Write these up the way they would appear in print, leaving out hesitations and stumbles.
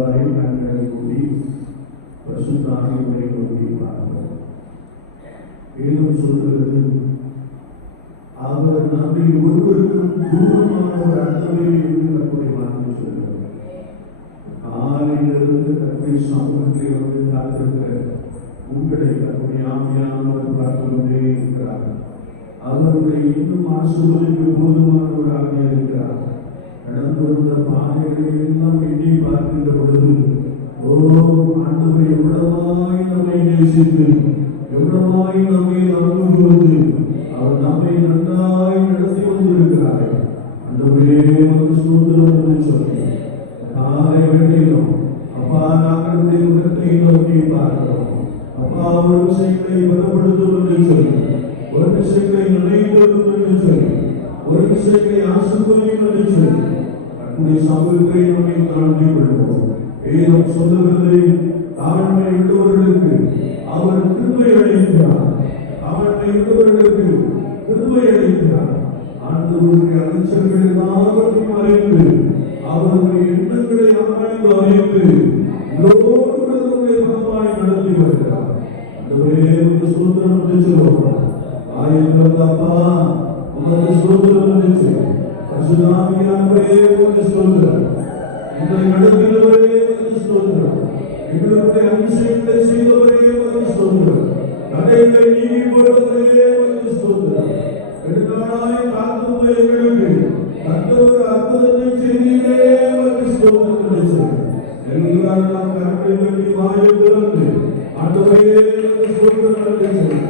எல்லாரையும் கண்களை கூடி பரிசுத்த ஆவியை நோக்கி பார்ப்போம். வேதம் சொல்கிறது, அவர் நம்மை ஒருவருக்கும் தூரமான ஒரு அர்த்தமே என்று நம்முடைய வார்த்தை சொல்கிறது. காலையிலிருந்து நம்முடைய சமூகத்தில் வந்து காத்திருக்கிற உங்களை நம்முடைய ஆவியானவர் பார்த்து கொண்டே இருக்கிறார். அவருடைய இன்னும் ஆசீர்வதிக்க போதுமான ஒரு ஆவியாக இருக்கிறார். கடந்து வந்த பாதைகளை எல்லாம் எண்ணி பார்க்கின்ற பொழுது, ஓ ஆண்டவரை எவ்வளவாய் நம்மை நேசித்து எவ்வளவாய் நம்மை நம்புகிறது, அவர் நம்மை நன்றாய் நடத்தி வந்திருக்கிறார். ஆண்டவரே ஒரு ஸ்தோத்திரம் என்று சொல்லி காலை வேளையிலும் அப்பா நாங்களுடைய முகத்தை நோக்கி பார்க்கிறோம். அப்பா ஒரு விஷயங்களை பலப்படுத்தும் என்று சொல்லி, ஒரு விஷயங்களை நினைத்தரும் என்று சொல்லி, ஒரு விஷயங்களை ஆசீர்வதியும் என்று சொல்லி நம்முடைய சமூகத்தை நம்மை தாழ்த்தி கொள்வோம். வேதம் சொல்லுகிறது, தாழ்மை உள்ளவர்களுக்கு அவர் கிருபை அளிக்கிறார். தாழ்மை உள்ளவர்களுக்கு கிருபை அளிக்கிறார். ஆண்டவருடைய அமைச்சர்கள் எல்லாவற்றையும் அறிந்து அவருடைய எண்ணங்களை ஆராய்ந்து அறிந்து லோகத்துடைய பரமாய் நடத்தி வருகிறார். அந்த சுதந்திரம் என்று சொல்லுவோம். ஆயிரம் அப்பா உங்களுக்கு சுதந்திரம் இருந்துச்சு. பரிசுத்தாவியானவரே உங்களுக்கு சுதந்திரம். உங்களை நடத்துகிறவரே உங்களுக்கு சுதந்திரம். எங்களுடைய அதிசயங்களை செய்தவரே உங்களுக்கு சுதந்திரம். தடைகளை நீங்கி போடுவதே உங்களுக்கு சுதந்திரம். நெடுநாளாய் காத்துள்ள எங்களுக்கு தந்தவர் அற்புதத்தை செய்தீரே உங்களுக்கு சுதந்திரம். எல்லாரும் நாம் கருத்தை கட்டி வாயை திறந்து ஆண்டவரே உங்களுக்கு சுதந்திரம் செய்கிறோம்.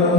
Oh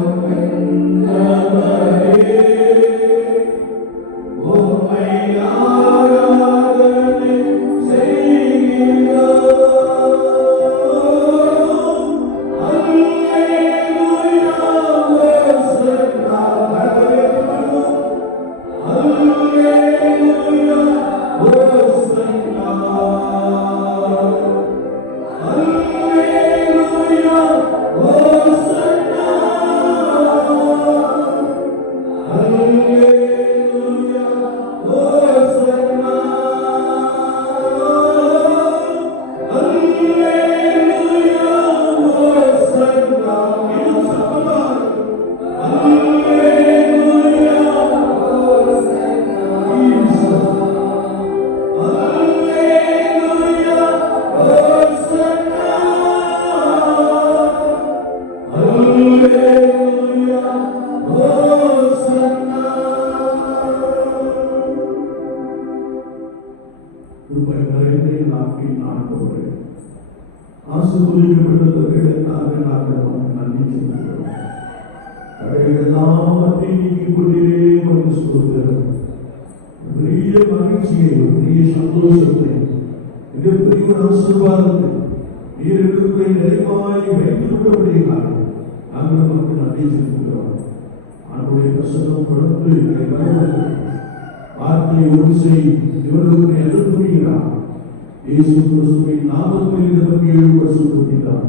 ஆண்டவரே, ஆசீர்வதிக்கப்பட்டதற்காக நாங்கள் உமக்கு நன்றி செலுத்துகிறோம். தடைகள் எல்லாவற்றையும் நீக்கிக் கொண்டீரே உமக்கு ஸ்தோத்திரம். பெரிய மகிழ்ச்சியை, பெரிய சந்தோஷத்தை, மிகப்பெரிய ஒரு ஆசீர்வாதத்தை நீர் எங்களுக்குள்ளே நிறைவாய் வைத்திருக்கப்படுகிறார். நாங்கள் உமக்கு நன்றி செலுத்துகிறோம். ஆண்டவருடைய பிரசன்னம் தொடர்ந்து வார்த்தையை ஒரு செய் இவர்களுக்கு எதிர்ப்புகிறார். இயேசு கிறிஸ்துவின் நாமத்தில் நமக்கு 7 வருஷம் கொடுக்கிறார்.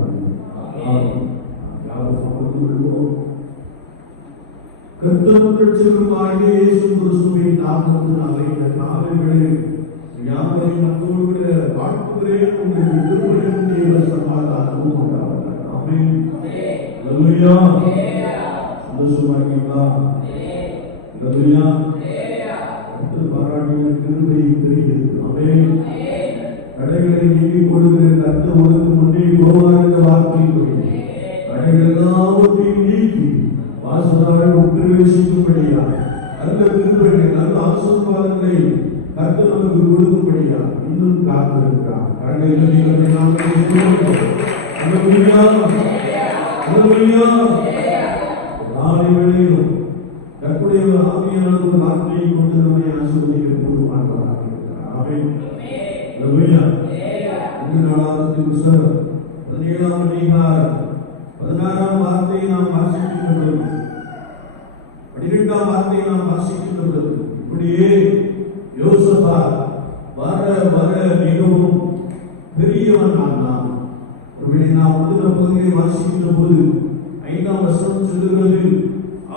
கர்த்தரும் இரட்சகருமாகிய இயேசு கிறிஸ்துவின் நாமத்தினாலே இந்த காலைகளில் யாவரையும் அன்போடு கூட வாழ்த்துகிறேன். உங்கள் திருமையும் தேவ சமாதானமும் உண்டாவதாக. ஆமென். அல்லேலூயா. சந்தோஷமா இருக்கீங்களா? அல்லேலூயா. பாராட்டின கிருபை பெரியது. ஆமென். தடைகளை நீக்கிக் கொடுக்கிற கர்த்தர் உனக்கு முன்னே போவார் என்ற வார்த்தையின்படி தடைகள் எல்லாவற்றையும் நீக்கி வாசலாக உட்பிரவேசிக்கும்படியா நல்ல கிருபைகளை, நல்ல ஆசீர்வாதங்களை கர்த்தர் நமக்கு கொடுக்கும்படியா இன்னும் காத்திருக்கிறார். நாளை வேளையிலும் கர்த்தருடைய ஆவியான ஒரு வார்த்தையை கொண்டு நம்மை ஆசீர்வதிக்க போதுமானவராக இருக்கிறார். ஆமென். அல்லேலூயா. இந்த நாளாவது புத்தகம் 17ஆம் அதிகாரம் 16ஆம் வார்த்தையை நாம் வாசிக்கின்ற பொழுது 12ஆம் வார்த்தையை நாம் வாசிக்கின்ற பொழுது இப்படியே யோசேப்பாத் வர வர மிகவும் பெரியவன் ஆனான். ஒருவேளை நாம் முதல் பகுதியை வாசிக்கின்ற போது 5ஆம் வசனம் சொல்லுகிறது,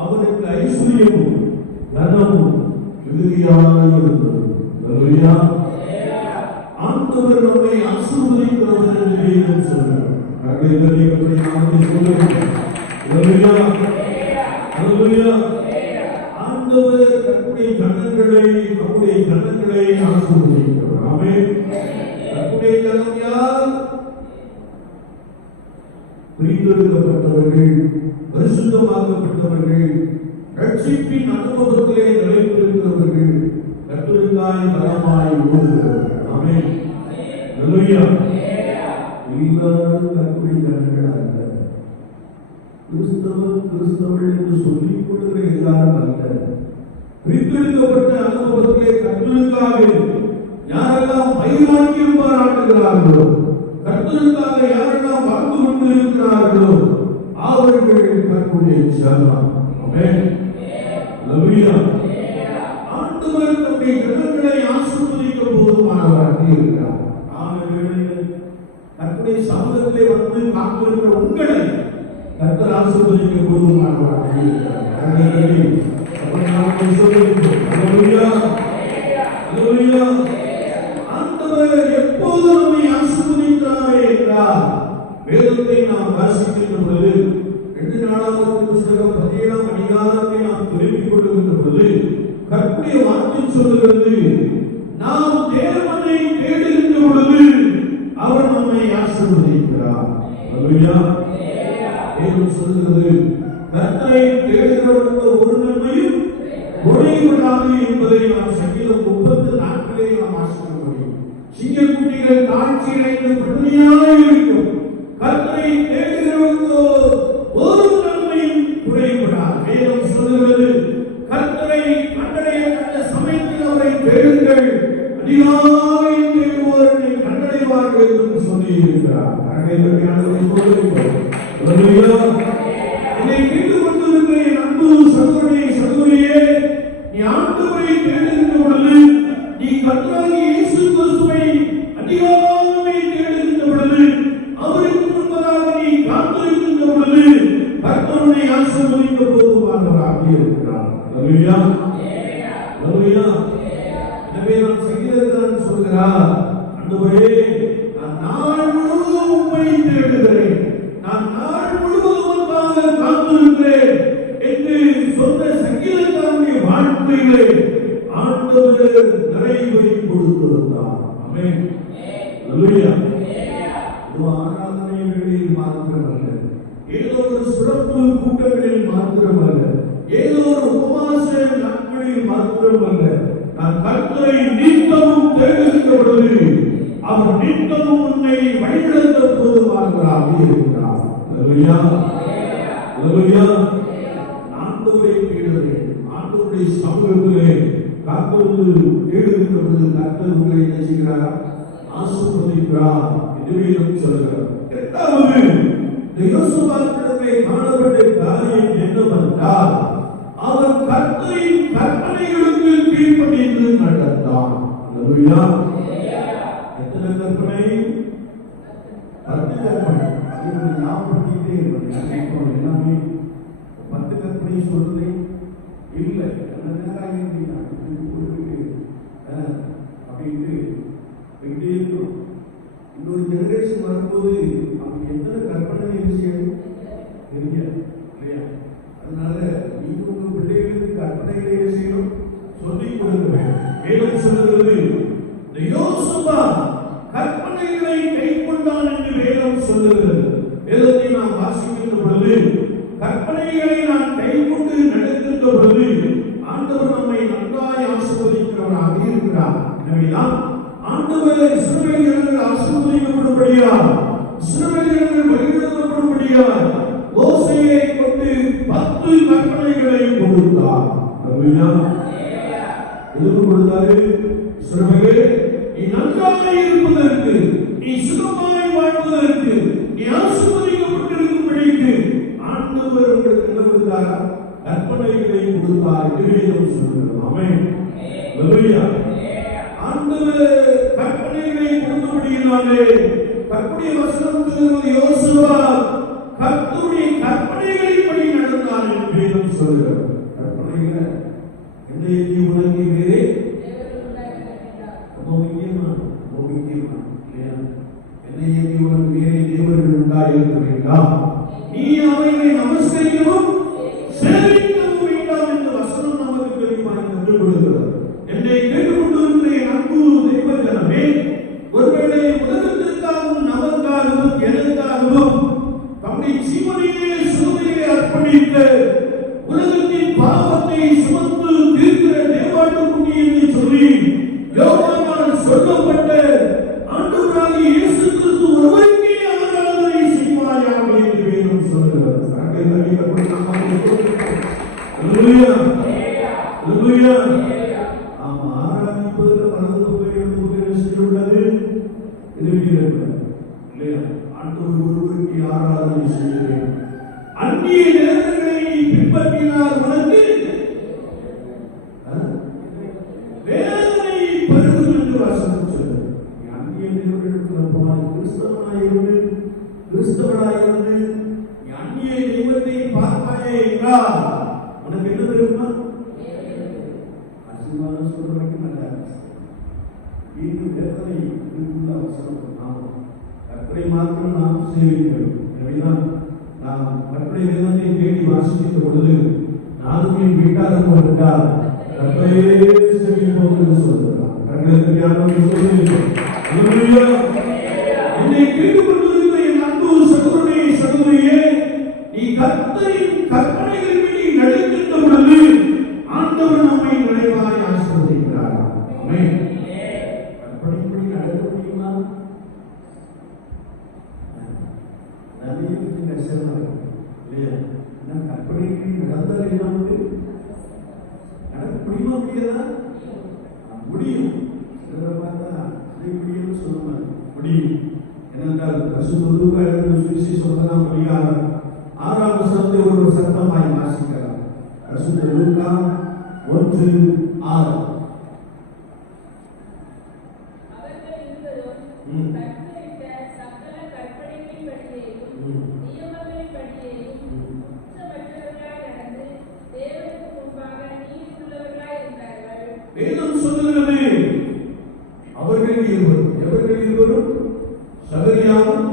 அவனுக்கு ஐஸ்வர்யமும் கனமும் மிகுதியாக இருந்தது. அல்லேலூயா. ஆண்டவர் நம்மை ஆசீர்வதிக்கிறவர் என்று வேதம் சொல்கிறது. ஆண்டவர் தன்னுடைய ஜனங்களை ஆசீர்வதிக்கிறவர். ஆமென். தன்னுடைய ஜனம் யார்? பிரித்தெடுக்கப்பட்டவர்கள், பரிசுத்தமாக்கப்பட்டவர்கள், ரட்சிப்பின் அனுபவத்திலே நிலைத்திருக்கிறவர்கள், கர்த்தருக்காய் பலமாய் ஓடுகிறவர்கள். ஆமென். அல்லேலூயா. எல்லாரும் கர்த்தருடைய ஜனங்கள் அல்ல. கிறிஸ்தவர்கள் என்று சொல்லிக் கொள்கிற எல்லாரும் அல்ல. பிரித்தெடுக்கப்பட்ட அனுபவத்திலே கர்த்தருக்காக யாரெல்லாம் வைராக்கியம் பாராட்டுகிறார்களோ, கர்த்தருக்காக யாரெல்லாம் வாழ்ந்து கொண்டிருக்கிறார்களோ அவர்கள் கர்த்தருடைய ஜனம். ஆமென். அல்லேலூயா. ஆண்டவர் தம்முடைய ஜனங்களை ஆசீர்வதிக்க போதுமானவராக இருக்கிறார். கர்த்தருடைய சமூகத்திலே வந்து காத்திருக்கிற உங்களை கர்த்தர் ஆசீர்வதிக்க போதுமானவராக இருக்கிறார். ஆண்டவர் எப்போது நம்மை ஆசீர்வதிக்கிறாரே என்றால் வேதத்தை நாம் வாசிக்கின்ற பொழுது 2 நாளாகமத்தின் புத்தகம் 17ஆம் அதிகாரத்தை நாம் திருப்பிக் கொள்ளுகின்ற பொழுது கர்த்தருடைய வார்த்தை சொல்லுகிறது, நாம் தேவனை தேடுகின்ற பொழுது அவர் நம்மை ஆசீர்வதிக்கிறார். அல்லேலூயா. வேதம் சொல்லுகிறது, கர்த்தரை தேடுகிறவர்களுக்கு ஒரு நன்மையும் குறைவுபடாது என்பதை நாம் சங்கீதம் 34 நாம் வாசிக்க முடியும். சிங்கக்குட்டிகள் காட்சியடைந்து பட்டினியாக இருக்கும், கர்த்தரை தேடுகிறவர்களுக்கு ஒரு நன்மையும் குறைவுபடாது. வேதம் சொல்லுகிறது, கர்த்தரை கண்டடைய கண்ட சமயத்தில் அவரை தேடுங்கள், அதிகாலை தேடுவோரை கண்டடைவார்கள் என்று சொல்லியிருக்கிறார். இதை கேட்டு கொண்டிருக்கிற என் அன்பு சகோதரனே, சகோதரியே, நீ ஆண்டவரை தேடுகின்ற பொழுது, நீ கர்த்தராகிய இயேசு கிறிஸ்துவை அதிகாலை தேடுகின்ற பொழுது, அவருக்கு முன்பதாக நீ காத்திருக்கின்ற பொழுது கர்த்தருடைய ஆசீர்வதிக்க போதுமானவராக இருக்கிறார். அல்லேலூயா. அல்லேலூயா. எனவே நாம் சங்கீதக்காரன் சொல்கிறார், ஆண்டவரே, நான் நாள் முழுவதும் உம்மை தேடுகிறேன், நான் நாள் முழுவதும் உமக்காக காத்திருக்கிறேன் என்று சொன்ன சங்கீதக்காரனுடைய வாழ்க்கையிலே ஆண்டவர் நிறைவை கொடுத்திருந்தார். ஆமென். அல்லேலூயா. இது ஆராதனைகளில் மாத்திரமல்ல, ஏதோ ஒரு சிறப்பு கூட்டங்களில் மாத்திரமல்ல, ஏதோ ஒரு உபவாச நாட்களில் மாத்திரமல்ல, நான் கர்த்தரை நித்தமும் தேடுகின்ற பொழுது ஆண்டவருடைய சமூகத்திலே காத்திருந்து தேடுகின்ற பொழுது கர்த்தர் உங்களை என்ன செய்கிறாரா? ஆசீர்வதிக்கிறார் என்று வேதம் சொல்கிறது. எட்டாவது, இந்த யோசுவாவிடத்திலே காணப்பட்ட காரியம் என்னவென்றால், அவன் கர்த்தரின் கற்பனைகளுக்கு கீழ்ப்படிந்து நடந்தான். அல்லேலூயா. எத்தனை கற்பனை? 10 கற்பனை. அதை ஞாபகப்படுத்திட்டே இருக்கணும். எல்லாமே 10 கற்பனை சொல்றதே இல்லை. அப்படின்ட்டு போயிட்டே இருக்கும். இன்னொரு ஜெனரேஷன் வரும்போது அவங்க எத்தனை கற்பனை விஷயம் தெரியாது இல்லையா? அதனால நீங்க உங்க பிள்ளைகளுக்கு கற்பனைகளை செய்யணும், சொல்லிக் கொடுக்க வேண்டும். வேதம் சொல்லுகிறது, இந்த யோசுவா கற்பனைகளை கைக்கொண்டான் என்று வேதம் சொல்லுகிறது. வேதத்தை நாம் வாசிக்கின்ற பொழுது கற்பனைகளை நாம் கைக்கொண்டு நடக்கின்ற பொழுது ஆண்டவர் நம்மை நன்றாய் ஆசீர்வதிக்கிறவராக இருக்கிறார். எனவேதான் ஆண்டவர் இஸ்ரவேலர்கள் ஆசீர்வதிக்கப்படும்படியால், இஸ்ரவேலர்கள் வழிநடத்தப்படும்படியால் மோசேயை கொண்டு 10 கற்பனைகளை கொடுத்தார். அல்லேலூயா. எதுக்கு கொடுத்தாரு? இஸ்ரவேலே, நீ நன்றாக இருப்பதற்கு, நீ சுகமாய் வாழ்வதற்கு, நீ ஆசீர்வதிக்கப்பட்டிருக்கும்படிக்கு ஆண்டவர் உங்களுக்கு என்ன கொடுத்தாரா? கற்பனைகளை கொடுத்தார் என்று வேதம் சொல்கிறது. ஆமென். அல்லேலூயா. ஆண்டவர் கற்பனைகளை கொடுத்தபடியினாலே கர்த்தருடைய வசனம் சொல்கிறது, யோசுவா கர்த்தருடைய கற்பனைகளின்படி நடந்தான் என்று வேதம் சொல்கிறது. கற்பனைகள் என்னை நீ உனக்கு வேறே ரொம்ப முக்கியமான இல்லையா? என்னை நீ உனக்கு வேறே தேவர்கள் உண்டாயிருக்க வேண்டாம், நீ அவைகளை நமஸ்கரிக்கவும் சேவிக்கவும் வேண்டாம் என்று வசனம் நமக்கு தெளிவாய் கற்றுக் கொடுக்கிறது. என்னை கேட்டுக்கொண்டிருக்கிற அன்பு தெய்வ ஜனமே, ஒருவேளை உலகத்திற்காகவும் நமக்காகவும் எனக்காகவும் தம்முடைய ஜீவனையே சிலுவையிலே அர்ப்பணித்து உலகத்தின் பாவத்தை சுமந்து தீர்க்கிற தேவாட்டுக்குட்டி என்று சொல்லி யோவானால் சொல்லப்பட்ட ஆண்டவராகிய இயேசு கிறிஸ்து ஒருவருக்கே ஆராதனை செய்வாயாக என்று வேதம் சொல்கிறது. அல்லேலூயா. அல்லேலூயா. ஆமா, ஆராதிப்பதற்கு வலது பக்கம் செய்யக்கூடாது, இல்லையா? ஆண்டவர் ஒருவருக்கு ஆராதனை செய்ய வேண்டும். அந்நிய தேவர்களை நீ பின்பற்றினால் உனக்கு வேதனை பெருகும் என்று வசனம் சொல்கிறது. அந்நிய தேவர்களுக்கு போன கிறிஸ்தவனாயிருந்து அந்நிய தெய்வத்தை பார்ப்பாயே என்றால் உனக்கு என்ன தெரியுமா? அசிமானம் சொல்ற வரைக்கும் நல்லா வீட்டு வேதனை உள்ள அவசரம். நாம் கர்த்தரை மாத்திரம் நாம் சேவிக்கிறோம். எனவேதான் நாம் கர்த்தருடைய வேதத்தை தேடி வாசிக்கின்ற பொழுது நானும் என் வீட்டாரும் போட்டால் கர்த்தரையே சேவிப்போம் என்று சொல்கிறார். கர்த்தருக்கு யாரும் சொல்லுங்கள். அல்லேலூயா. என்னை கேட்டுக்கொண்டிருக்கிற என் அன்பு சகோதரனே, சகோதரியே, நீ கர்த்தரின் கற்பனைகளின்படி நடக்கின்ற பொழுது ஆண்டவர் நம்மை நிறைவாய் ஆசீர்வதிக்கிறார். ஆமென். கற்பனைப்படி நடக்க முடியுமா? இல்லையா? கற்பனைப்படி நடந்தால் என்ன நடக்க முடியுமா? முடியாதா? முடியும். பார்த்தா முடியும்னு சொல்லுவாங்க. முடியும். ஏனென்றால் பரிசுத்த லூக்கா எழுதின சுவிசேஷம் 9ஆம் அதிகாரம் 6ஆம் வசனத்தை ஒரு சத்தமாய் வாசிக்கலாம். பரிசுத்த லூக்கா 1:6. வேதம் சொல்லுகிறது, அவர்கள் இருவரும் சகரியாவும்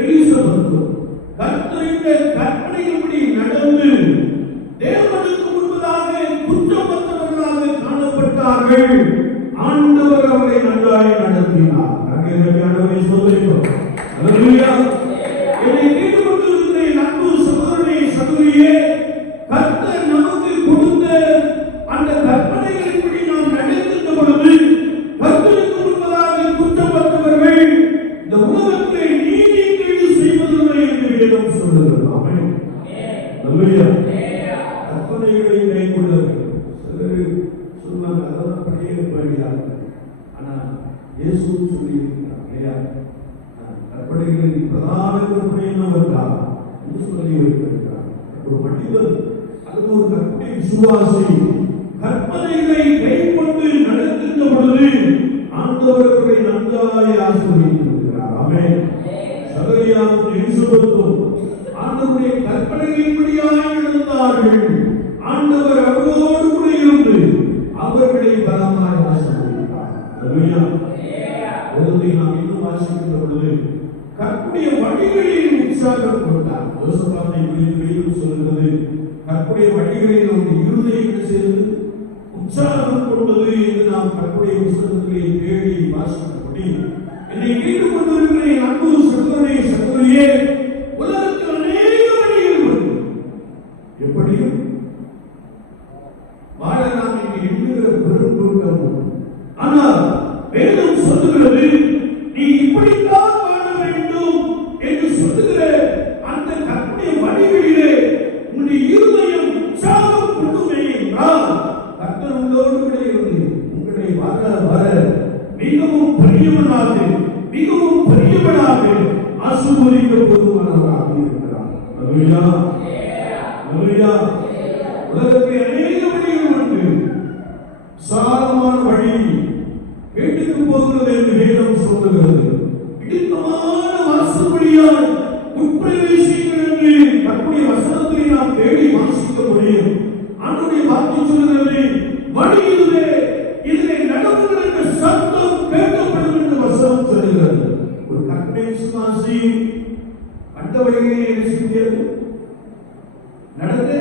எலிசபெத்தும் கர்த்தருடைய கற்பனையின்படி நடந்து தேவனுக்கு முன்பதாக குற்றமற்றவர்களாக காணப்பட்டார்கள். ஆண்டவர் அவரை நன்றாய் நடத்தினார். ஆண்டவரை சொல்லுகிறோம். அல்லேலூயா. என்னை கேட்டுக்கொண்டிருக்கிற அன்பு சகோதரனே, சகோதரியே, கர்த்தர் நமக்கு கொடுத்த அந்த கற்பனைகளின்படி நாம் ஆனா இயேசு சொல்லி இருக்கிறார் இல்லையா, கற்பனைகளின் பிரதான கற்பனை என்னவென்றால் என்று சொல்லி வைத்திருக்கிறார். ஒரு மனிதன் அல்லது ஒரு கற்பனை விசுவாசி கற்பனைகளை கைக்கொண்டு நடக்கின்ற பொழுது ஆண்டவர்களை நன்றாய் ஆசீர்வதித்திருக்கிறார். ஆமென். சகரியாவும் எலிசபெத்தும் ஆண்டவருடைய கற்பனைகளின்படியாய் நடந்தார்கள். ஆண்டவர் அவர்களோடு கூட இருந்து அவர்களை பலமாய் ஆசீர்வதித்தார். அல்லேலூயா. வேதத்தை நாம் இன்னும் வாசிக்கின்ற பொழுது கற்புடைய வழிகளில் உற்சாகம் கொண்டார். யோசபாத்தை குறித்து சொல்கிறது, கற்புடைய வழிகளில் அவருடைய இருதயம் சேர்ந்து உற்சாகம் கொண்டது என்று நாம் கற்புடைய புத்தகத்திலே தேடி வாசிக்கப்படி என்னை கேட்டுக் கொண்டிருக்கிற அன்பு சகோதரனே சகோதரியே, உலகத்தில் அநேக வழிகள் உண்டு. எப்படியும் வாழ நாம் இங்கு எண்ணுகிற பெரும் கூட்டம். ஆனால் வேதம் சொல்லுகிறது, நீ இப்படித்தான் வாழ வேண்டும் என்று சொல்லுகிற அந்த கற்பனை வழிகளிலே உன்னுடைய இருதயம் உற்சாகம் கொண்டுமே என்றால் கர்த்தர் உங்களோடு கூட இருந்து உங்களை வாழ வர மிகவும் பெரியவனாக மிகவும் பெரியவனாக ஆசீர்வதிக்க போதுமானவராக இருக்கிறார். அல்லேலூயா. அல்லேலூயா. உலகத்தில் அநேக வழிகள் உண்டு. சாரமான வழி வீட்டுக்கு போகிறது என்று வேதம் சொல்லுகிறது. இடுக்கமான வாசல் வழியாய் உட்பிரவேசிங்கள் என்று கர்த்தருடைய வசனத்தை நாம் தேடி வாசிக்க முடியும். ஆண்டவருடைய வார்த்தை சொல்லுகிறது, வழி இதுவே, இதிலே நடக்கிற சத்தம் கேட்கப்படும் என்று வசனம் சொல்லுகிறது. ஒரு கற்பனை விசுவாசி அந்த வழியிலே என்ன செய்கிறது? நடக்க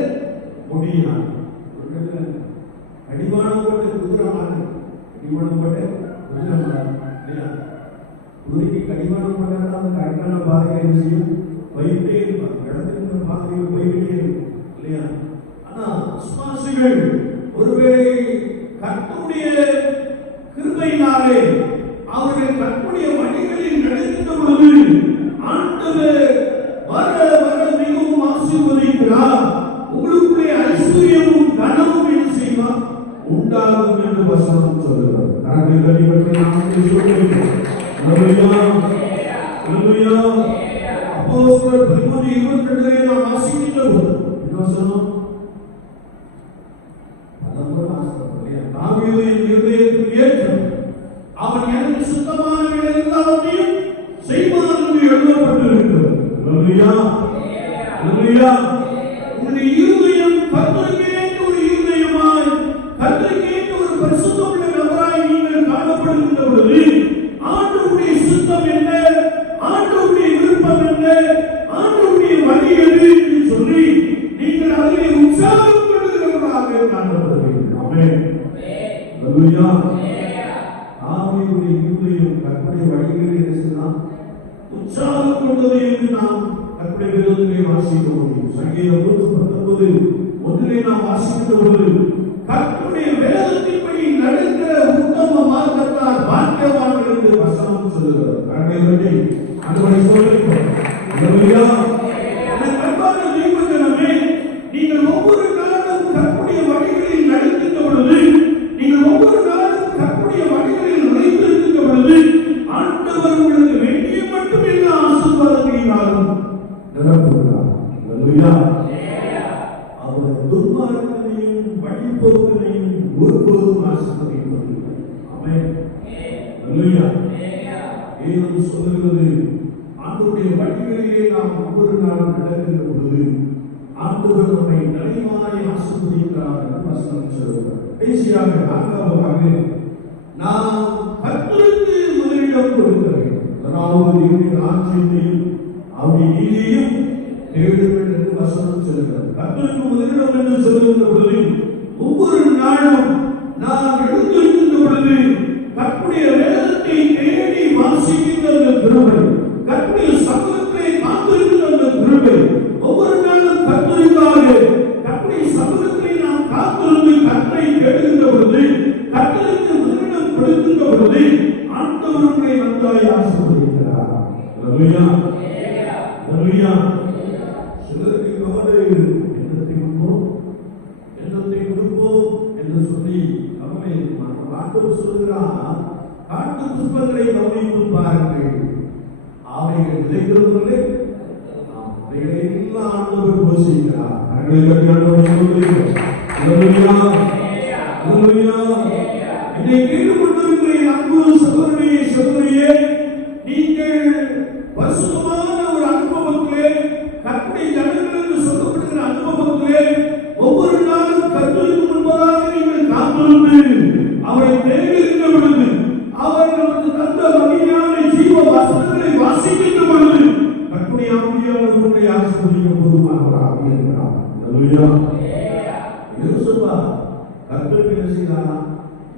முடியாது. அடிவானம் போட்டு குதிரை மாறு, அடிவானம் போட்டு குதிரை மாறு இல்லையா? குதிரைக்கு கடிவானம் போட்டால் அந்த கரெக்டான பாதையை என்ன செய்யும்? போயிட்டே இருப்பாங்க. இடத்துல பாதையில் போயிட்டே இருக்கும் இல்லையா? ஆனா விசுவாசிகள் ஒருவேளை கர்த்தருடைய கிருபையினாலே அவர்கள் கர்த்தருடைய வழிகளில் நடக்கின்ற பொழுது ஆண்டவர் வர வர மிகவும் ஆசீர்வதிக்கிறார். உங்களுக்குள்ளே ஐஸ்வர்யமும் கனமும் என்ன செய்வார்? உண்டாகும் என்று வசனம் சொல்லுகிறார். கரங்களை பற்றி நாம் சொல்லுகிறோம். அல்லேலூயா. அல்லேலூயா. அப்போஸ்தலர் 13:22 நாம் வாசிக்கின்ற போது என்ன வசனம்? தாவீது என் இருதயத்தில் ஏற்றம், அவன் எனக்கு சுத்தமானவைகள் எல்லாவற்றையும் செய்வான் என்று எழுதப்பட்டிருக்கிறது. அல்லேலூயா. அல்லேலூயா. உங்களுடைய இருதயம் கர்த்தருக்கேற்ற ஒரு இருதயமாய், கர்த்தருக்கேற்ற ஒரு பரிசுத்தமுள்ள நபராய் நீங்கள் காணப்படுகின்ற பொழுது ஆண்டவருடைய சுத்தம் என்ன, ஆண்டவருடைய விருப்பம் என்ன, ஆண்டவருடைய வழி எது என்று சொல்லி நீங்கள் அதிலே உற்சாகம் கொள்ளுகிறவர்களாக காணப்படுவீர்கள். ஆமென். அல்லேலூயா. தாவீதுடைய இருதயம் கர்த்தருடைய வழிகளில் என்ன செய்தான்? உற்சாகம் கொண்டது என்று நாம் கர்த்தருடைய வேதத்திலே வாசிக்க முடியும். சங்கீதம் 119:1 நாம் வாசிக்கின்ற பொழுது கர்த்தருடைய வேதத்தின்படி நடக்கிற உத்தம மார்க்கத்தார் பாக்கியவான்கள் என்று வசனம் சொல்லுகிறது. கர்த்தருடைய அன்பை சொல்லுகிறோம். அல்லேலூயா. கர்த்தருடைய தெய்வஜனமே, நீங்கள் ஒவ்வொரு நாளும் கர்த்தருடைய வழிகளில் நடக்கின்ற பொழுது, நீங்கள் ஒவ்வொரு நாளும் கர்த்தருடைய வழிகளில் நிலைத்திருக்கின்ற பொழுது ஆண்டவர் உங்களுக்கு வேண்டிய மட்டும் எல்லா ஆசீர்வாதங்களையும் நிரப்புகிறார். அல்லேலூயா. அவர் துன்மார்க்கனையும் வழிபோக்கனையும் ஒருபோதும் ஆசீர்வதிப்பதில்லை. ஆமென். அல்லேலூயா. வேதம் சொல்லுகிறது, ஆண்டவருடைய வழிகளிலே நாம் ஒவ்வொரு நாளும் நடக்கின்ற பொழுது ஆண்டவர் நம்மை நிறைவாய் ஆசீர்வதிக்கிறார் என்று வசனம் சொல்லுகிறார். கடைசியாக 4வது நாம் கர்த்தருக்கு முதலிடம் கொடுக்க வேண்டும். அதாவது அவருடைய ராஜ்யத்தையும் அவருடைய நீதியையும் தேடுங்கள் என்று வசனம் சொல்லுகிறது. கர்த்தருக்கு முதலிடம் என்று சொல்லுகின்ற பொழுது ஒவ்வொரு நாளும் நாம் எழுந்திருக்கின்ற பொழுது கர்த்தருடைய வேதத்தை தேடி வாசிக்கின்ற அந்த கிருபை, கர்த்தருடைய சமூகத்தை காத்திருக்கின்ற அந்த கிருபை, ஒவ்வொரு நாளும் கர்த்தருக்காக கர்த்தருடைய சமூகத்தை நாம் காத்திருந்து கர்த்தரை தேடுகின்ற பொழுது, கர்த்தருக்கு முதலிடம் கொடுக்கின்ற பொழுது ஆண்டவருடைய நன்றாய் ஆசீர்வதிக்கிறார். அல்லேலூயா. அல்லேலூயா. சிலருக்கு கவலை, என்னத்தை கொடுப்போம் என்னத்தை கொடுப்போம் என்று சொல்லி கவலை. ஆண்டவர் சொல்கிறார், காட்டு புஷ்பங்களை கவனித்து பாருங்கள். அவைகள் விதைக்கிறவர்களே அவைகளை எல்லாம் ஆண்டவர் போஷிக்கிறார். இதை கேட்டுக்கொண்டிருக்கிற அன்பு சகோதரனே சகோதரியே, நீங்கள் பரிசுத்தமான ஒரு அனுபவத்திலே, கர்த்தருடைய ஜனங்களுக்கு சொல்லப்படுகிற அனுபவத்திலே ஒவ்வொரு நாளும் கர்த்தருக்கு முன்பதாக நீங்கள் காத்திருந்து அவரை தேடுகின்ற பொழுது, அவர் நமக்கு தந்த மகிமையான ஜீவ வசனங்களை வாசிக்கின்ற பொழுது கர்த்தருடைய ஆவியானவர் உங்களை ஆசீர்வதிக்க போதுமானவராக இருக்கிறார். அல்லேலூயா. யோசேப்பு கர்த்தருக்கு என்ன செய்தார்?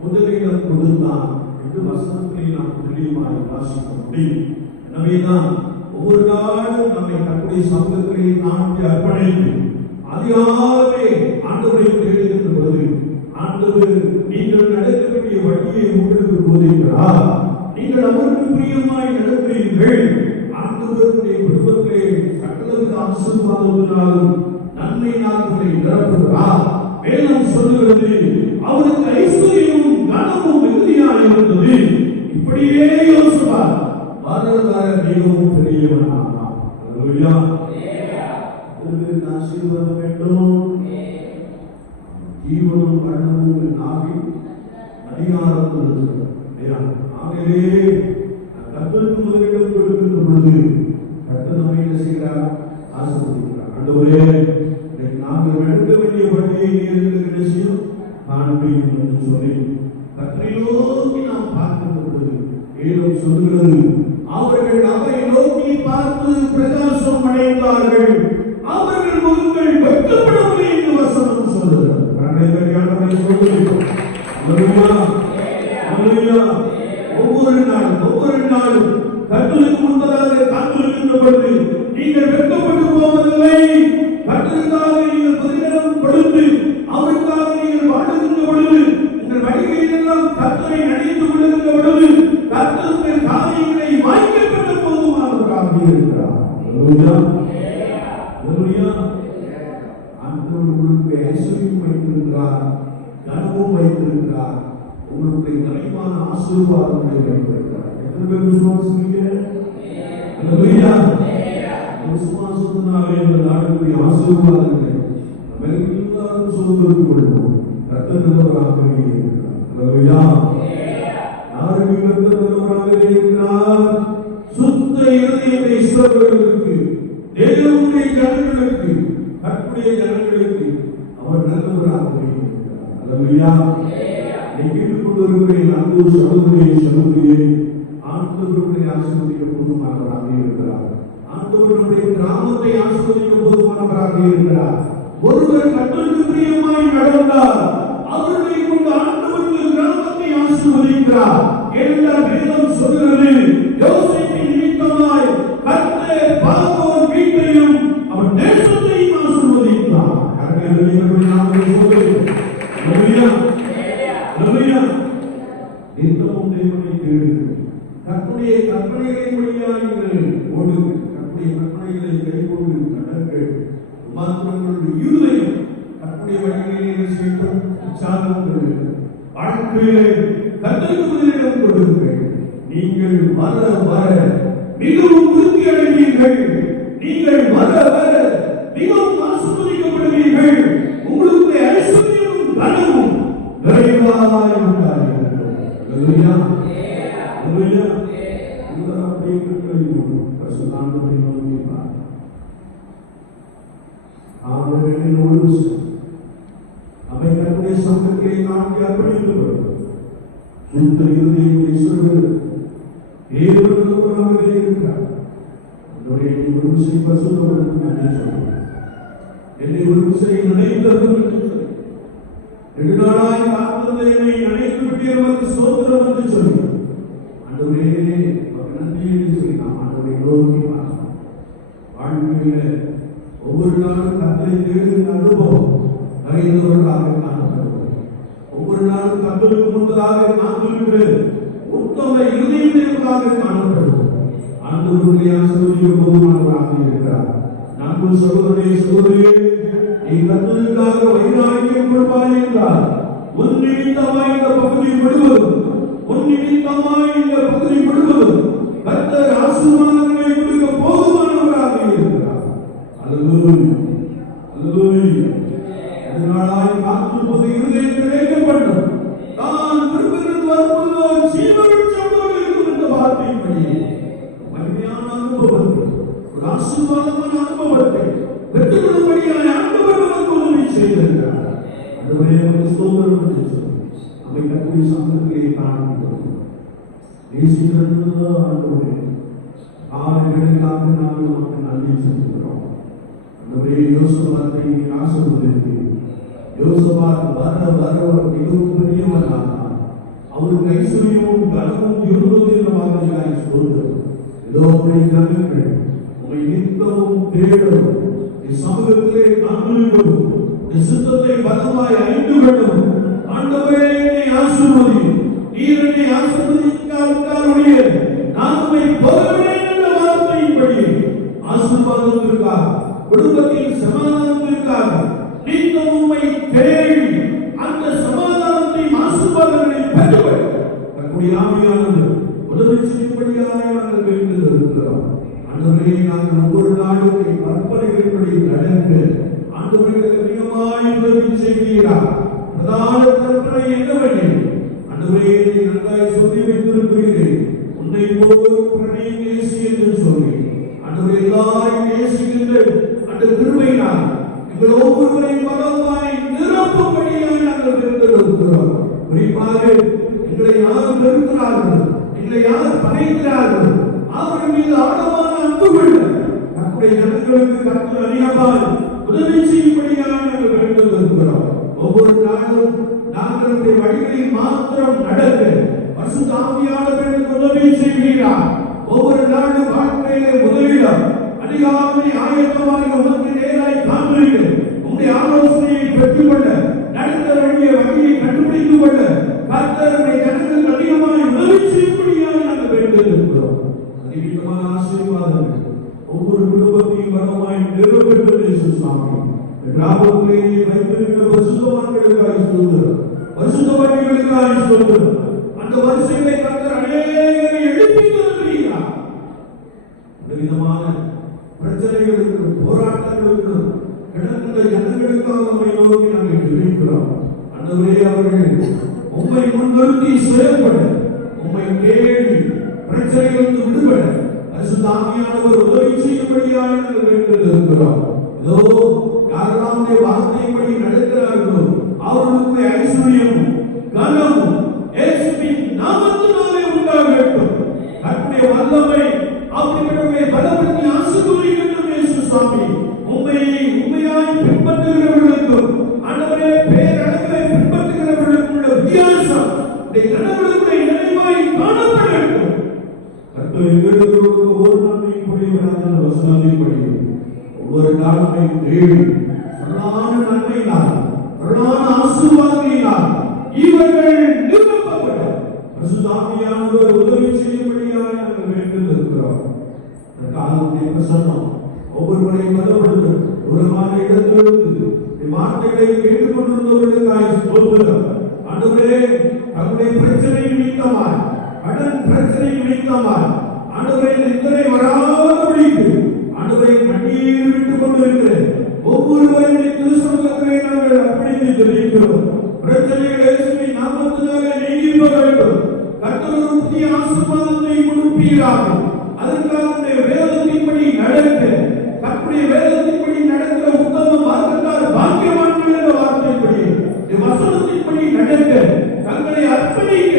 முதலிடம் கொடுத்தான் என்று வசனத்திலே நாம் தெளிவாக வாசிக்க முடியும். எனவேதான் ஒவ்வொரு நாளும் நம்மை கர்த்தருடைய சமூகத்திலே தாண்டி அர்ப்பணித்து அதிகாலை ஆண்டவரை தேடுகின்ற பொழுது ஆண்டவர் நீங்கள் நடக்க வேண்டிய வழியை உங்களுக்கு போதிக்கிறார். நீங்கள் அவருக்கு பிரியமாய் நடக்கிறீர்கள். ஆண்டவருடைய குடும்பத்திலே சகலவித ஆசீர்வாதத்தினாலும் நன்மை நாட்களை நிரப்புகிறார். வேதம் சொல்லுகிறது, அவருக்கு ஐஸ்வர்யமும் கனமும் மிகுதியாக இருந்தது. இப்படியே யோசிப்பார் வர மிகவும் பெரியவனானார். அல்லேலூயா. ஆசீர்வாதம் வேண்டும். ஜீவனும் கண்ணமும் நாவில் அதிகாரத்தில் இருக்கிறது. ஆகவே கர்த்தருக்கு முதலிடம் கொடுக்கின்ற பொழுது கர்த்தர் நம்மை என்ன செய்கிறார்? ஆசீர்வதிக்கிறார். ஆண்டவரே, நாங்கள் நடக்க வேண்டிய வழியை நீர் என்ன செய்யும் காண்பீர் என்று சொல்லி கர்த்தரை நோக்கி நாம் பார்க்கின்ற பொழுது வேதம் சொல்லுகிறது, அவர்கள் அவரை நோக்கி பார்த்து பிரகாசம் அடைந்தார்கள், அவர்கள் முகங்கள் வெட்கப்படவில்லை என்று வசனம் சொல்லுகிறது. ஒவ்வொரு நாளும் கர்த்தருக்கு முன்பதாக காத்திருக்கின்ற பொழுது நீங்கள் வெட்கப்பட்டு போவதில்லை. கர்த்தருக்காக நீங்கள் பதிலிடம் கொடுத்து அவருக்காக நீங்கள் வாழுகின்ற பொழுது உங்கள் வழிகளில் எல்லாம் கர்த்தரை நினைத்து கொள்கின்ற பொழுது கர்த்தருடைய காரியங்களை வாய்க்கப்பட்ட போதுமானவராக இருக்கிறார். உங்களுக்கு ஐஸ்வர்யம் வைத்திருக்கிறார், கனமும் வைத்திருக்கிறார், உங்களுடைய நிறைவான ஆசீர்வாதங்களை வைத்திருக்கிறார். எத்தனை பேர் விசுவாசிக்கிறீங்க? அல்லேலூயா. விசுவாசத்தினாலே இந்த நாடுகளுடைய ஆசீர்வாதங்களை நம்ம எல்லாரும் சுதந்திரித்துக் கொள்வோம். கர்த்தர் நல்லவராகவே இருக்கிறார். அல்லேலூயா. யாருக்கு கர்த்தர் நல்லவராகவே இருக்கிறார்? சுத்த இருதயத்தை இஸ்ரவேலர்களுக்கு, தேவனுடைய ஜனங்களுக்கு, கர்த்தருடைய ஜனங்களுக்கு அவர் நல்லவராகவே இருக்கிறார். அல்லேலூயா. கேட்டுக்கொண்டிருக்கிற அன்பு சகோதரனே சகோதரியே, ஆண்டவருடைய ஆசீர்வதிக்க போதுமானவராக இருக்கிறார். ஆண்டவருடைய கிராமத்தை ஆசீர்வதிக்க போதுமானவராக இருக்கிறார். ஒருவர் கர்த்தருக்கு பிரியமாய் நடந்தார், அவர்களை கொண்டு ஆண்டவருடைய கிராமத்தை ஆசீர்வதிக்கிறார். ஏனென்றால் வேதம் சொல்கிறது, யோசேப்பின் நிமித்தமாய் கர்த்தர் பார்வோன் வீட்டையும் அவன் தேசத்தையும் ஆசீர்வதிக்கிறார். நித்தமும் தேவனை தேடுங்கள், கர்த்தருடைய கற்பனைகளை வழியாக நீங்கள் ஓடுங்கள், கர்த்தருடைய கற்பனைகளை கைக்கொண்டு நடங்கள். உங்களுடைய இருதயம் கர்த்தருடைய வழிகளிலே செல்லும் உற்சாகங்கள் வாழ்க்கையிலே கர்த்தருக்கு முதலிடம் கொடுங்கள். நீங்கள் வர வர மிகவும் விருத்தி அடைவீர்கள். நீங்கள் வர வர மிகவும் ஆசீர்வதிக்கப்படுவீர்கள். உங்களுக்கு ஐஸ்வர்யமும் கனமும் நிறைவாய் உண்டாகும். அல்லேலூயா. அல்லேலூயா. எல்லாரும் அப்படியே கண்களை பரிசுத்தாண்டவரை நோக்கி பாருங்கள். அவர்களின் ஒரு விஷயம் அவை கர்த்தருடைய சமூகத்திலே நான்கு அர்ப்பணிக்கப்படும். சுத்த இருதயத்தை சொல்வது தேவன் நல்லவராகவே இருக்கிறார். என்னுடைய ஒரு விஷயம் பரிசுத்தப்படுத்தும் என்று சொல்லுங்கள். என்னை ஒரு விஷயம் நினைத்ததும் என்று சொல்லுங்கள். 2 நாளாய் காத்திருந்த என்னை நினைத்து விட்டு நமக்கு ஸ்தோத்திரம் என்று சொல்லுங்கள். ஆண்டவரே நன்றி என்று சொல்லி நாம் ஆண்டவரை நோக்கி பார்க்கலாம். வாழ்க்கையில ஒவ்வொரு நாளும் கர்த்தரை தேடுகிற அனுபவம் நிறைந்தவர்களாக காணப்படுவோம். ஒவ்வொரு நாளும் கர்த்தருக்கு முன்பதாக காத்திருக்கிற உத்தம இருதயமுள்ளவர்களாக காணப்படுவோம். ஆண்டவருடைய ஆசீர்வதிக்க போதுமானவராக இருக்கிறார். நண்பு சகோதரனே சகோதரியே, நீ கர்த்தருக்காக வைராக்கியம் கொள்வாய் என்றால் உன் நிமித்தமாய் இந்த பகுதி முழுவதும், உன் நிமித்தமாய் அதனாலாய் காத்திருப்பது இருதயத்தில் வைக்கப்படும். தான் விரும்புகிறது வருவதோ ஜீவவிருட்சமாக இருக்கும் என்ற வார்த்தையின்படி மகிமையான அனுபவத்தை, ஒரு ஆசீர்வாதமான அனுபவத்தை பெற்றுக்கொள்ளும்படியான ஆண்டவர் நமக்கு உதவி செய்திருக்கிறார். ஆண்டவரே உமக்கு ஸ்தோத்திரம் என்று சொல்லி நம்மை கர்த்தருடைய சமூகத்திலே காண்பிக்கிறோம். நேசிக்கிறதுதான் ஆண்டவரே, காலங்களுக்காக நாங்கள் உமக்கு நன்றி செலுத்துகிறோம். ஆண்டவரே, யோசபாத்தை நீர் ஆசீர்வதித்தீர். யோசபாத் வர வர மிகவும் பெரியவனானார். அவருக்கு ஐஸ்வர்யமும் கனமும் இருந்தது என்ற வார்த்தையாய் சொல்கிறோம். இதோ உம்முடைய ஜனங்கள் உம்மை நித்தமும் தேடும், சமூகத்திலே காண்பிக்கும், சித்தத்தை பலமாய் அறிந்து கொள்ளும். ஆண்டவரே, என்னை ஆசீர்வதி. நீர் என்னை ஆசீர்வதிக்காவிட்டாலுடைய நான் உம்மை புகழ்வேன் என்ற வார்த்தையின்படி ஆசீர்வாதத்திற்காக, குடும்பத்தில் சமாதானத்திற்காக நீங்கள் உம்மை தேடி அந்த சமாதானத்தை ஆசீர்வாதங்களை பெற்றுக்கொள். தன்னுடைய ஆவியானது உதவி செய்யும்படியாக நாங்கள் வேண்டுகிறோம். ஆண்டவரே, நாங்கள் ஒவ்வொரு நாளும் கற்பனைகளின்படி நடக்க ஆண்டவரே நியமாய் உதவி செய்கிறார். பிரதான கற்பனை என்னவெனில், ஆண்டவரே, நன்றாய் சொல்லி வைத்திருக்கிறீர்கள், உன்னை போல் பிறனை நேசி என்று சொல்லி. ஆண்டவரே, எல்லாரையும் நேசிக்கின்ற அந்த கிருபையினால் எங்கள் ஒவ்வொருவரையும் பலமாய் நிரப்பும்படியாக நாங்கள் வேண்டுகிறோம். குறிப்பாக எங்களை யார் வெறுக்கிறார்கள், எங்களை யார் பகைக்கிறார்கள், அவர்கள் மீது ஆழமான அன்பு கொள்ள நம்முடைய ஜனங்களுக்கு கர்த்தர் அறியாமல் உதவி செய்யும்படியாக நாங்கள் வேண்டுகிறோம். ஒவ்வொரு நாளும் நாங்கள் வழிகளில் மாத்திரம் நடக்க பரிசுத்த ஆவியானவர் உதவி செய்கிறார். ஒவ்வொரு நாளும் வாழ்க்கையிலே முதலிடம் அதிகாலை ஆயத்தமாக உமக்கு நேராய் காண்கிறீர்கள். உங்களுடைய ஆலோசனையை பெற்றுக்கொள்ள, நடத்த வேண்டிய வழியை கண்டுபிடித்துக் கொள்ள கர்த்தருடைய ஜனங்களுக்கு அதிகமாக உதவி செய்யும்படியாக நாங்கள் வேண்டுகிறோம். அதிகமான ஆசீர்வாதங்கள் ஒவ்வொரு குடும்பத்தையும் பலமாய் நிறுவப்பட்டது. சுவாமி, கிராமத்திலே வைத்திருக்கிற பரிசுத்தவான்களுக்காக சொல்கிறோம், பரிசுத்தவான்களுக்காக சொல்கிறோம். அந்த வரிசைகளை கர்த்தர் அநேகரை எழுப்பி தருகிறார். விதமான பிரச்சனைகளுக்கு, போராட்டங்களுக்கு கிடக்கின்ற ஜனங்களுக்காக நம்மை நோக்கி நாங்கள் ஜெபிக்கிறோம். ஆண்டவரே, அவர்கள் உம்மை முன்னிறுத்தி செயல்பட, உம்மை தேடி பிரச்சனைகளுக்கு விடுபட பரிசுத்த ஆவியானவர் உதவி செய்யும்படியாக நாங்கள் வேண்டுகிறோம். இதோ யாரெல்லாம் வார்த்தைப்படி நடக்கிறார்களோ அவர்களுக்கு ஐஸ்வர்யமும் கனமும் இயேசுவின் நாமத்தினாலே உண்டாக வேண்டும். கர்த்தருடைய வல்லமை அப்படிப்பட்டவர்களை பலப்படுத்தி ஆசீர்வதிக்கட்டும். இயேசு சுவாமி, உண்மையாய் பின்பற்றுகிறவர்களுக்கும் ஆண்டவரே பேரளவிலே பின்பற்றுகிறவர்களுக்கும் உள்ள வித்தியாசம் கடவுளுடைய நினைவாய் காணப்பட வேண்டும். கர்த்தர் எங்களுக்கு ஒரு நன்மை புரியவராக வசனத்தைப்படி ஒவ்வொரு நாளுமே தேடி பிரதான நன்மையினால், பிரதான ஆசீர்வாதங்களினால் இவர்கள் நிரப்பப்பட பரிசுத்த ஆவியானவர் உதவி செய்யும்படியாக நாங்கள் வேண்டுகிறோம். காலத்தை பிரசன்னம் ஒவ்வொருவரையும் பலப்படுத்த தூரமான இடத்திலிருந்து வார்த்தைகளை கேட்டுக்கொண்டிருந்தவர்களுக்காக சொல்கிறோம். ஆண்டவரே, தங்களுடைய பிரச்சனை நிமித்தமாய், கடன் பிரச்சனை நிமித்தமாய் ஆண்டவரே நித்திரை வராதபடிக்கு ஆண்டவரை கண்ணீர் விட்டுக் கொண்டிருக்கிற ஒவ்வொருவரையும் திருச்சபையிலே நாங்கள் அர்ப்பணித்து ஜெபிக்கிறோம். பிரச்சனைகள் இயேசுவின் நாமத்தினாலே நீங்கி போக வேண்டும். கர்த்தர் ஒரு புதிய ஆசீர்வாதத்தை கொடுப்பீராக. அதற்காக வேதத்தின்படி நடக்க, கர்த்தருடைய வேதத்தின்படி நடக்கிற உத்தம மார்க்கத்தார் பாக்கியவான்கள் என்ற வார்த்தைப்படி வசனத்தின்படி நடக்க தங்களை அர்ப்பணிக்க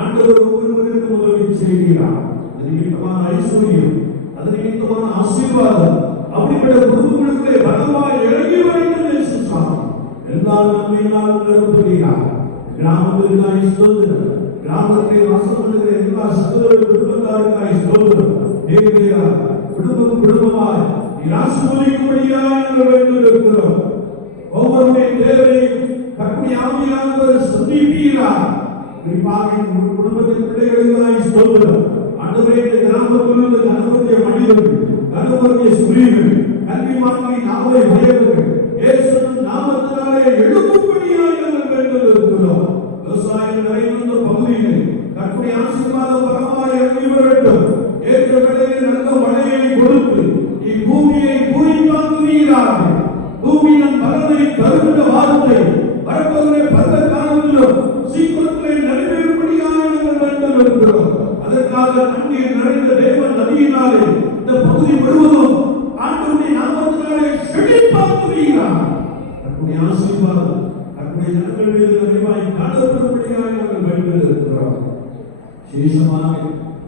ஆண்டவர் ஒவ்வொருவருக்கு உதவி செய்கிறார். அது நிமித்தமான ஐஸ்வர்யம், அது நிமித்தமான ஆசீர்வாதம் அப்படிப்பட்ட குடும்பங்களுக்குள்ளே பலமாய் இறங்கி வருகிறது. சுவாமி, எல்லா நன்மையினாலும் நிரப்புகிறார். கிராமத்திற்காய் ஸ்தோத்திரம், கிராமத்தை வாசம் பண்ணுகிற எல்லா சகோதர குடும்பத்தாருக்காய் ஸ்தோத்திரம். குடும்பமாய் ஆசீர்வதிக்கும்படியாக நாங்கள் வேண்டியிருக்கிறோம். ஒவ்வொருடைய தேவை கர்த்தருடைய ஆவியானவர் சந்திப்பீரார். குறிப்பாக குடும்பத்தின் பிள்ளைகளுக்காய் ஸ்தோத்திரம். ஆண்டவரே, இந்த கிராமத்திலிருந்து கணவருடைய மனிதர்கள், கணவருடைய ஸ்திரீகள், கல்விமான்களின் நாவை உடையவர்கள் இயேசுவின் நாமத்தினாலே எழுப்பும்படியாக நாங்கள் வேண்டியிருக்கிறோம். விவசாயம் நிறைந்த பகுதியில் கர்த்தருடைய ஆசீர்வாதம் பரமாய் இறங்கி வரட்டும். ஏற்ற வேளையில் நல்ல மழையை கொடுத்து இப்பூமியை பூரிப்பாக்குகிறார்கள். பூமியின் பலனை தருகின்ற ஆசீர்வாதம் நம்முடைய ஜனங்கள் மீது நிறைவாய் காணப்படும்படியாக நாங்கள் வேண்டியிருக்கிறோம். விசேஷமாக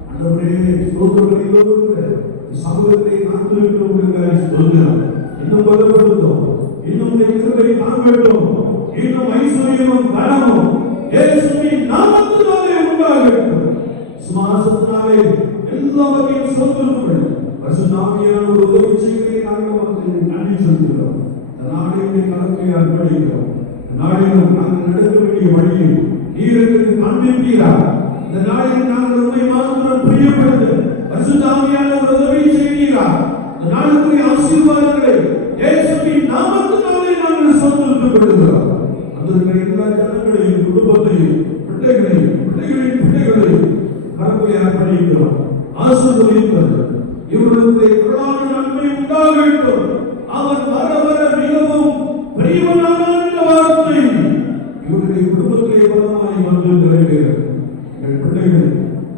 ஆண்டவரே ஸ்தோத்திரங்களோடு கூட சமூகத்தை காத்திருக்கிறவர்களுக்காக ஸ்தோத்திரம். இன்னும் பலப்படுத்தும், இன்னும் கிருபை காணட்டும், இன்னும் ஐஸ்வர்யமும் கனமும் இயேசுவின் நாமத்தினாலே உண்டாகட்டும். சுவாசத்தினாலே எல்லாவற்றையும் சொந்தங்கள் பரிசுத்த ஆவியானவர் உதவி செய்வதை நாங்கள் மக்களுக்கு நன்றி சொல்கிறோம். இந்த நாளை கலக்கை அர்ப்பணிக்கிறோம். இந்த நாளிலும் நாங்கள் நடக்க வேண்டிய வழியில் நீருக்கு காண்பிக்கிறார். இந்த நாளில் நாங்கள் உண்மை மாத்திரம் பிரியப்படுத்த பரிசுத்த ஆவியானவர் உதவி செய்கிறார். இந்த நாளுக்குரிய ஆசீர்வாதங்களை இயேசுவின் நாமத்தினாலே நாங்கள் சொந்தம் கொள்கிறோம். அதற்கு எல்லா ஜனங்களையும் குடும்பத்தையும் பிள்ளைகளையும் பிள்ளைகளின் பிள்ளைகளையும் கரங்களை அர்ப்பணிக்கிறோம். ஆசீர்வதிப்பது இவர்களுடைய பிரதான நன்மை உண்டாகட்டும். அவர் வர வர மிகவும் பிரியமான வார்த்தை இவருடைய குடும்பத்திலே பலமாய் வந்து நிறைவேறும். எங்கள் பிள்ளைகள்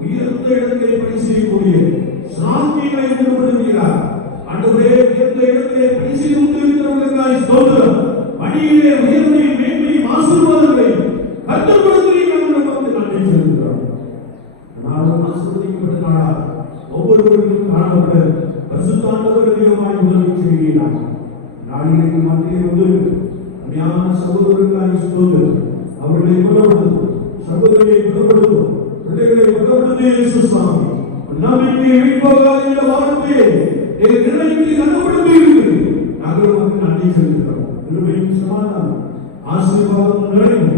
உயர்ந்த இடத்திலே பணி செய்யக்கூடிய சாந்திகளை உருவாக்குகிறார். ஆண்டவரே, உயர்ந்த இடத்திலே பணி செய்து கொண்டிருக்கிறவர்களுக்காய் ஸ்தோத்திரம். பணியிலே உயர்வையும் மேன்மையும் ஆசீர்வாதங்களை கர்த்தர் கொடுக்கிறீர்கள். நமக்கு நன்றி செலுத்துகிறோம். நாளும் ஆசீர்வதிக்கப்பட்ட நாளா ஒவ்வொருவருக்கும் காணப்பட்ட பரிசுத்த ஆண்டவர் அதிகமாய் உதவி செய்கிறார். நாளிலே மத்திய வந்து ஞான சகோதரர்களாய் ஸ்தோத்திரம். அவர்களை குணப்படுத்தும், சகோதரியை குணப்படுத்தும், பிள்ளைகளை குணப்படுத்த இயேசு சுவாமி நம்பிக்கை வீழ்போகாத இந்த வார்த்தையை நிலைத்து கனப்படுத்தி நாங்கள் உமக்கு நன்றி செலுத்துகிறோம். கிருபையும் சமாதானம் ஆசீர்வாதம் நிறைவு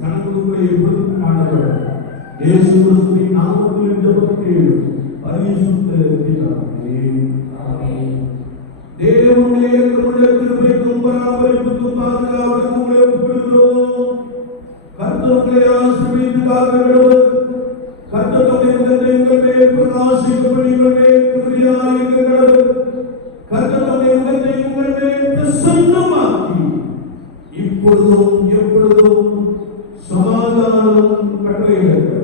கணக்குகளை எப்பொழுதும் காணப்படும். இயேசு கிறிஸ்துவின் நாமத்தில் ஜெபம் பரிசுத்த பிதாவே, ஆமென். தேவனுடைய கிருபைக்கும் பராமரிப்புக்கும் பாதுகாப்புக்கும் உங்களை ஒப்புக்கொள்கிறோம். கர்த்தர் உங்களை ஆசீர்வதித்து காக்கட்டும். கர்த்தர் தம்முடைய முகத்தை உங்கள் மேல் பிரகாசிக்கும்படி உங்கள் மேல் கிருபையாய் இருக்கட்டும். கர்த்தர் தம்முடைய முகத்தை உங்கள் மேல் பிரசன்னமாக்கி இப்பொழுதும் எப்பொழுதும் சமாதானம் கட்டளையிடட்டும்.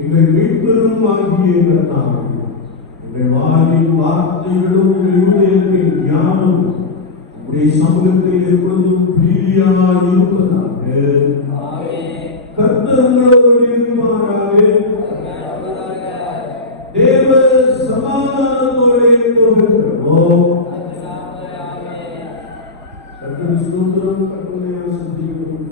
எங்கள் மீட்பெரும் ஆகிய எங்கள் வாயின் வார்த்தைகளும் இருதயத்தின் ஞானம் உடைய சமூகத்தில் எப்பொழுதும் பிரீதியாக இருப்பதாக. கர்த்தர் உங்களோடு இருக்குமாறாக. தேவ சமாதானத்தோடு போகிறோம். கர்த்தர் ஸ்தோத்திரம். கர்த்தருடைய ஆசீர்வாதம்